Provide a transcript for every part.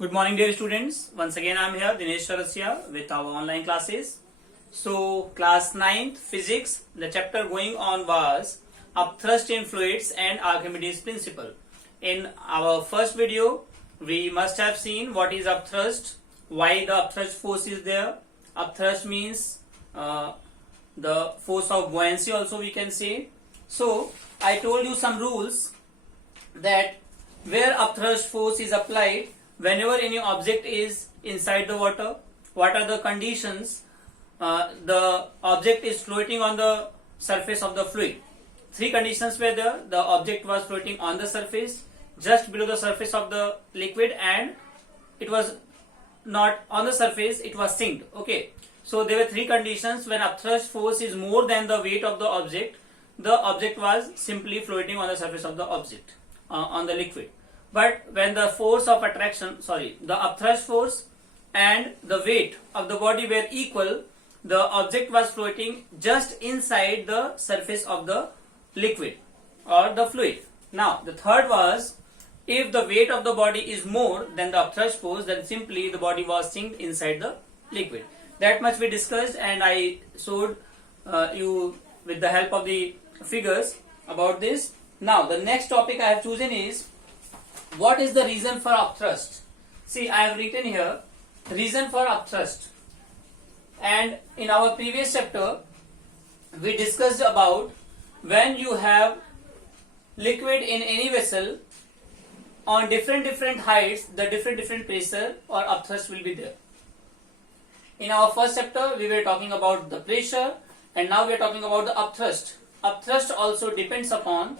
Good morning, dear students. Once again, I am here, Dinesh Charasia, with our online classes. So, class 9th physics, the chapter going on was upthrust in fluids and Archimedes principle. In our first video, we must have seen what is upthrust, why the upthrust force is there. Upthrust means the force of buoyancy also we can say. So, I told you some rules that where upthrust force is applied whenever any object is inside the water, what are the conditions the object is floating on the surface of the fluid. Three conditions were there. The object was floating on the surface, just below the surface of the liquid, and it was not on the surface, it was sinked. Okay, so there were three conditions. When upthrust force is more than the weight of the object was simply floating on the surface of the object, on the liquid. But when the force of attraction, the upthrust force and the weight of the body were equal, the object was floating just inside the surface of the liquid or the fluid. Now, the third was, if the weight of the body is more than the upthrust force, then simply the body was sinked inside the liquid. That much we discussed, and I showed you with the help of the figures about this. Now, the next topic I have chosen is, what is the reason for upthrust? See, I have written here reason for upthrust. And in our previous chapter, we discussed about when you have liquid in any vessel on different heights, the different pressure or upthrust will be there. In our first chapter, we were talking about the pressure, and now we are talking about the upthrust. Upthrust also depends upon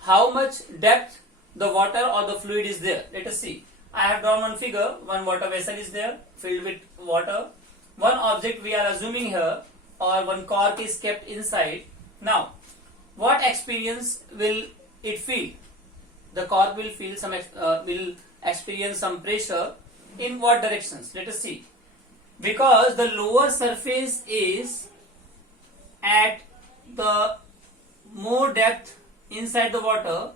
how much depth the water or the fluid is there. Let us see. I have drawn one figure. One water vessel is there filled with water. One object we are assuming here, or one cork is kept inside. Now, what experience will it feel? The cork will feel will experience some pressure. In what directions? Let us see. Because the lower surface is at the more depth inside the water,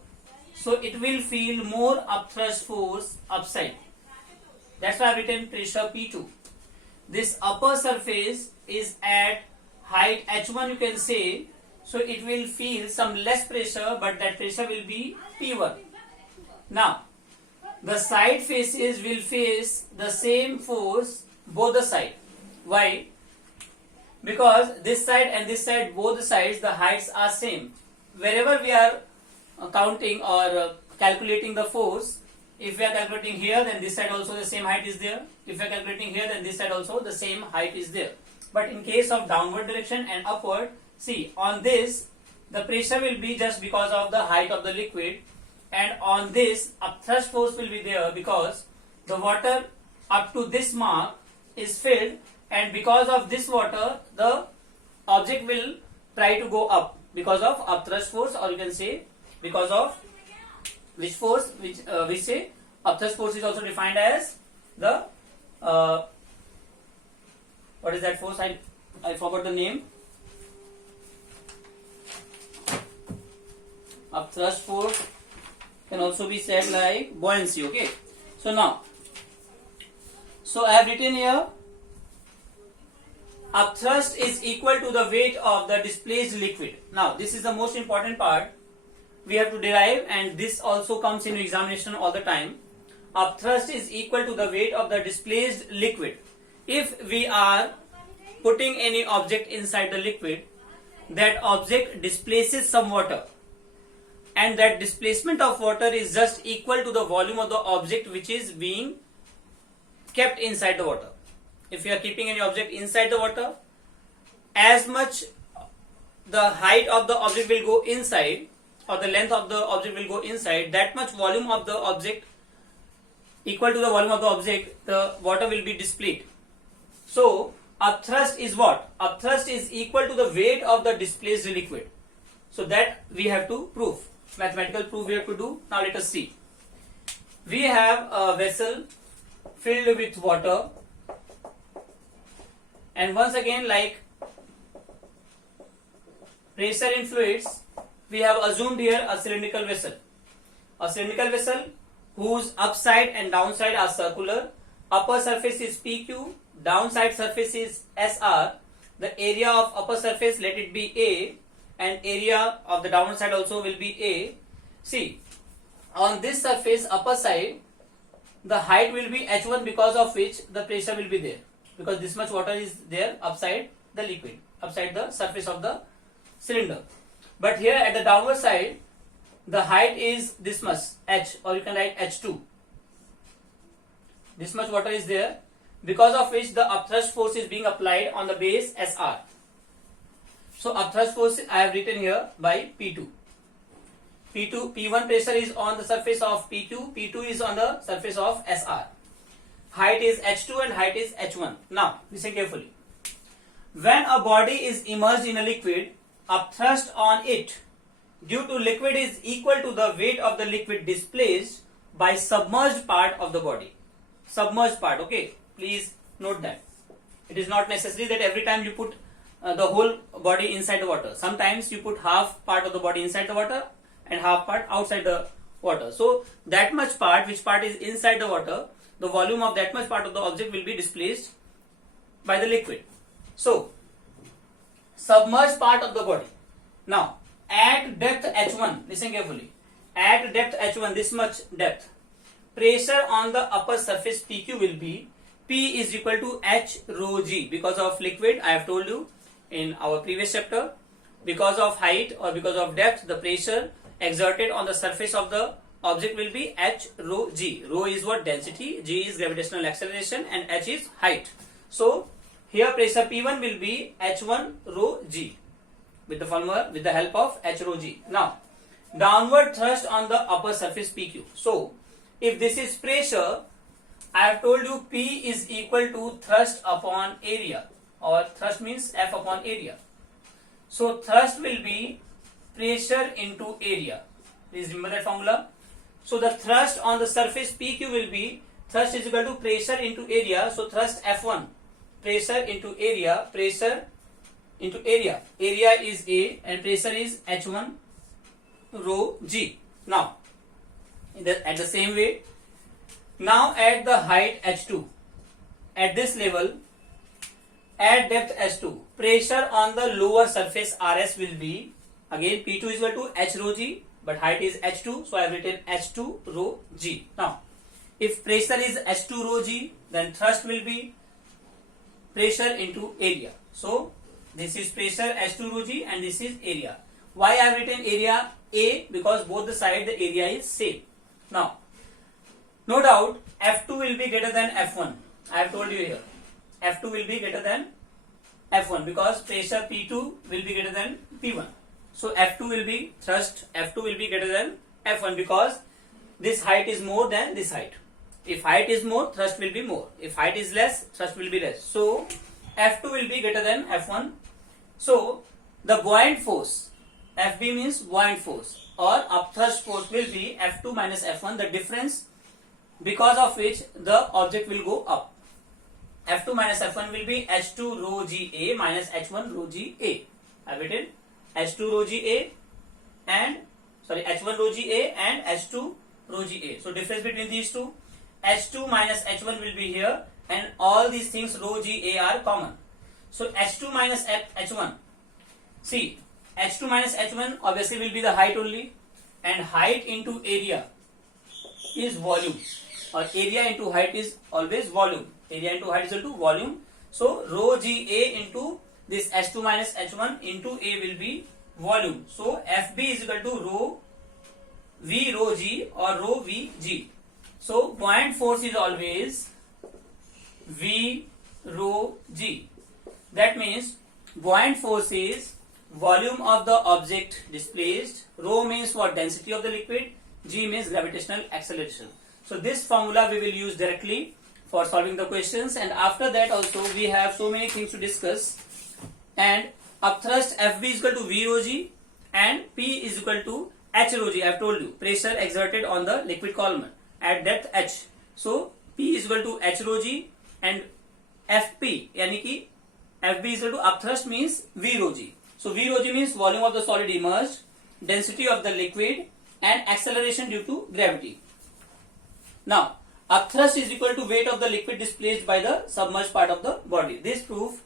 so it will feel more upthrust force upside. That's why I've written pressure P2. This upper surface is at height H1, you can say, so it will feel some less pressure, but that pressure will be P1. Now, the side faces will face the same force both the side. Why? Because this side and this side, both the sides, the heights are same. Wherever we are counting or calculating the force, if we are calculating here, then this side also the same height is there. If we are calculating here, then this side also the same height is there. But in case of downward direction and upward, see, on this the pressure will be just because of the height of the liquid, and on this upthrust force will be there because the water up to this mark is filled, and because of this water the object will try to go up because of upthrust force, or you can say because of which force, which say upthrust force is also defined as the what is that force? I forgot the name. Upthrust force can also be said like buoyancy. Okay. So now, I have written here, upthrust is equal to the weight of the displaced liquid. Now, this is the most important part we have to derive, and this also comes in examination all the time. Upthrust is equal to the weight of the displaced liquid. If we are putting any object inside the liquid, that object displaces some water, and that displacement of water is just equal to the volume of the object which is being kept inside the water. If you are keeping any object inside the water, as much the height of the object will go inside, or the length of the object will go inside, that much volume of the object, equal to the volume of the object, the water will be displaced. So, upthrust is what? Upthrust is equal to the weight of the displaced liquid. So, that we have to prove. Mathematical proof we have to do. Now, let us see. We have a vessel filled with water, and once again, like pressure in fluids, we have assumed here a cylindrical vessel. A cylindrical vessel whose upside and downside are circular. Upper surface is PQ, downside surface is SR. The area of upper surface, let it be A, and area of the downside also will be A. See, on this surface upper side, the height will be H1, because of which the pressure will be there, because this much water is there upside the liquid, upside the surface of the cylinder. But here at the downward side, the height is this much H, or you can write H2. This much water is there, because of which the upthrust force is being applied on the base SR. So upthrust force I have written here by P2. P1 pressure is on the surface of P2, P2 is on the surface of SR. Height is H2 and height is H1. Now listen carefully. When a body is immersed in a liquid, upthrust on it due to liquid is equal to the weight of the liquid displaced by submerged part of the body. Submerged part, okay? Please note that. It is not necessary that every time you put the whole body inside the water. Sometimes you put half part of the body inside the water and half part outside the water. So that much part, which part is inside the water, the volume of that much part of the object will be displaced by the liquid. So submerged part of the body. Now at depth H1, listen carefully, at depth H1, this much depth, pressure on the upper surface PQ will be P is equal to H rho G, because of liquid. I have told you in our previous chapter, because of height or because of depth, the pressure exerted on the surface of the object will be H rho G. Rho is what? Density, G is gravitational acceleration, and H is height. So here pressure P1 will be H1 rho G with the formula, with the help of H rho G. Now downward thrust on the upper surface PQ. So if this is pressure, I have told you P is equal to thrust upon area, or thrust means F upon area. So thrust will be pressure into area. Please remember that formula. So the thrust on the surface PQ will be thrust is equal to pressure into area. So thrust F1, pressure into area, pressure into area. Area is A and pressure is H1 rho G. Now at the same way, now at the height H2, at this level, at depth H2, pressure on the lower surface RS will be, again P2 is equal to H rho G, but height is H2, so I have written H2 rho G. Now if pressure is H2 rho G, then thrust will be pressure into area. So this is pressure H2 rho G and this is area. Why I have written area A? Because both the side the area is same. Now no doubt F2 will be greater than F1. I have told you here. F2 will be greater than F1 because pressure P2 will be greater than P1. So F2 will be thrust, F2 will be greater than F1 because this height is more than this height. If height is more, thrust will be more. If height is less, thrust will be less. So F2 will be greater than F1. So the buoyant force, FB means buoyant force, or upthrust force will be F2 minus F1, the difference because of which the object will go up. F2 minus F1 will be H2 rho GA minus H1 rho GA. I have written H2 rho GA and H1 rho GA and H2 rho GA. So difference between these two, H2 minus H1 will be here, and all these things rho GA are common. So H2 minus H1. See, H2 minus H1 obviously will be the height only, and height into area is volume, or area into height is always volume. Area into height is equal to volume. So rho GA into this H2 minus H1 into A will be volume. So FB is equal to rho V rho G or rho VG. So buoyant force is always V rho G. That means buoyant force is volume of the object displaced. Rho means what? Density of the liquid. G means gravitational acceleration. So this formula we will use directly for solving the questions, and after that also we have so many things to discuss. And upthrust FB is equal to V rho G and P is equal to H rho G. I have told you pressure exerted on the liquid column at depth H. So P is equal to H rho G and FP yani ki FB is equal to upthrust means V rho G. So V rho G means volume of the solid immersed, density of the liquid, and acceleration due to gravity. Now, upthrust is equal to weight of the liquid displaced by the submerged part of the body. This proof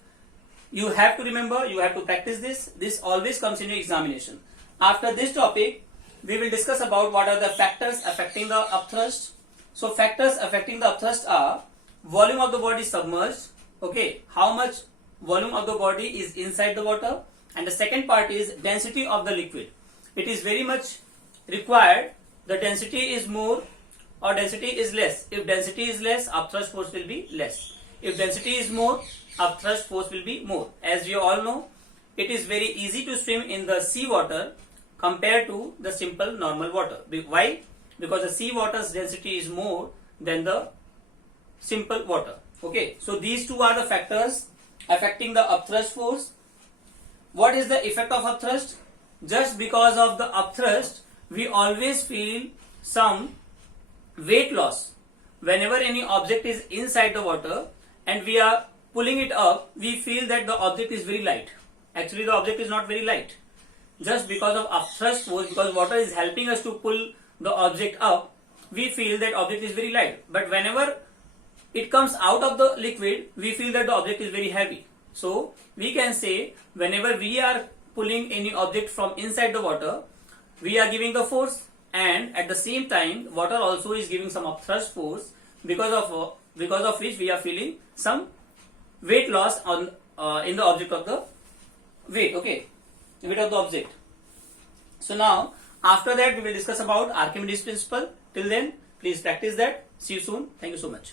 you have to remember, you have to practice this. This always comes in your examination. After this topic, we will discuss about what are the factors affecting the upthrust. So factors affecting the upthrust are volume of the body submerged, okay, how much volume of the body is inside the water, and the second part is density of the liquid. It is very much required the density is more or density is less. If density is less, upthrust force will be less. If density is more, upthrust force will be more. As we all know, it is very easy to swim in the sea water compared to the simple normal water. Why? Because the sea water's density is more than the simple water. Okay, so these two are the factors affecting the upthrust force. What is the effect of upthrust? Just because of the upthrust, we always feel some weight loss. Whenever any object is inside the water and we are pulling it up, we feel that the object is very light. Actually, the object is not very light. Just because of upthrust force, because water is helping us to pull the object up, we feel that object is very light. But whenever it comes out of the liquid, we feel that the object is very heavy. So we can say whenever we are pulling any object from inside the water, we are giving the force, and at the same time water also is giving some upthrust force, because of which we are feeling some weight loss on in the object of the weight. Okay, weight of the object. So now after that we will discuss about Archimedes principle. Till then, please practice that. See you soon. Thank you so much.